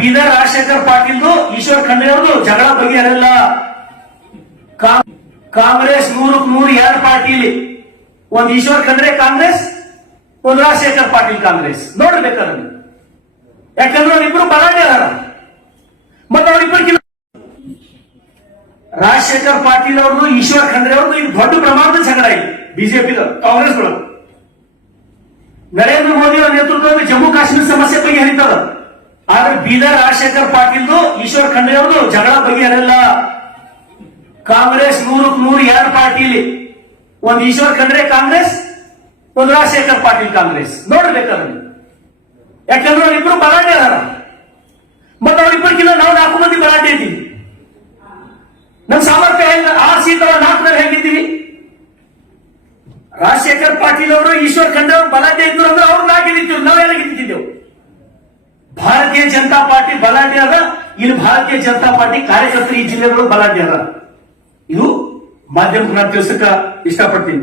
ಬೀದರ್ ರಾಜಶೇಖರ್ ಪಾಟೀಲ್ದು ಈಶ್ವರ್ ಖಂಡ್ರೆ ಅವ್ರದ್ದು ಜಗಳ ಬಗೆಹರಿಲ್ಲ. ಕಾಂಗ್ರೆಸ್ 100 ಪಾರ್ಟಿಲಿ ಒಂದು ಈಶ್ವರ್ ಖಂಡ್ರೆ ಕಾಂಗ್ರೆಸ್, ಒಂದು ರಾಜಶೇಖರ್ ಪಾಟೀಲ್ ಕಾಂಗ್ರೆಸ್. ನೋಡ್ಬೇಕಾದ್ರೆ ಯಾಕಂದ್ರೆ ಅವ್ರಿಬ್ರು ಬಲಾಢ್ಯ ಅದಾರ. ಮತ್ತೆ ಅವ್ರಿಬ್ಬರು ರಾಜಶೇಖರ್ ಪಾಟೀಲ್ ಅವ್ರದ್ದು ಈಶ್ವರ್ ಖಂಡ್ರೆ ಅವ್ರದ್ದು ಈಗ ದೊಡ್ಡ ಪ್ರಮಾಣದ ಜಗಳ ಇದೆ ಬಿಜೆಪಿ ಕಾಂಗ್ರೆಸ್ಗಳು. ನರೇಂದ್ರ ಮೋದಿ ಅವರ ನೇತೃತ್ವದಲ್ಲಿ ಜಮ್ಮು ಕಾಶ್ಮೀರ ಸಮಸ್ಯೆ ಬಗೆಹರಿತದ. ಆದ್ರೆ ಬೀದರ್ ರಾಜಶೇಖರ್ ಪಾಟೀಲ್ದು ಈಶ್ವರ್ ಖಂಡ್ರೆ ಅವ್ರದ್ದು ಜಗಳ ಬಗೆಹರಿಲ್ಲ. ಕಾಂಗ್ರೆಸ್ 100 ಪಾರ್ಟಿಲಿ ಒಂದು ಈಶ್ವರ್ ಖಂಡ್ರೆ ಕಾಂಗ್ರೆಸ್, ಒಂದು ರಾಜಶೇಖರ್ ಪಾಟೀಲ್ ಕಾಂಗ್ರೆಸ್. ನೋಡ್ಬೇಕಾದ್ರೆ ಯಾಕಂದ್ರೆ ಅವ್ರಿಬ್ರು ಬಲಾಢ್ಯ ಅದಾರ. ಮತ್ತೆ ಅವ್ರಿಬ್ಬರಿಗಿಲ್ಲ ನಾವು 4 ಮಂದಿ ಬಲಾಢ್ಯ ಇದ್ದೀವಿ. ನಮ್ ಸಾಮರ್ಥ್ಯ ಹೆಂಗ 6 ಸೀಟ್ 4 ಹೆಂಗಿದ್ದೀವಿ. ರಾಜಶೇಖರ್ ಪಾಟೀಲ್ ಅವರು ಈಶ್ವರ್ ಖಂಡ್ರೆ ಅವರು ಬಲಾಢ್ಯ ಇದ್ರು ಅಂದ್ರೆ ಅವ್ರು 4 ಗೆದ್ದಿದ್ರು, ನಾವೆಲ್ಲ ಗೆದ್ದಿದ್ದೆವು. ಭಾರತೀಯ ಜನತಾ ಪಾರ್ಟಿ ಬಲಾಢ್ಯ ಅದ. ಇಲ್ಲಿ ಭಾರತೀಯ ಜನತಾ ಪಾರ್ಟಿ ಕಾರ್ಯಕರ್ತರು ಈ ಜಿಲ್ಲೆಗಳು ಬಲಾಢ್ಯ ಅದ. ಇದು ಮಾಧ್ಯಮಕ್ಕೆ ನಾನು ತಿಳಿಸಕ್ಕ ಇಷ್ಟಪಡ್ತೀನಿ.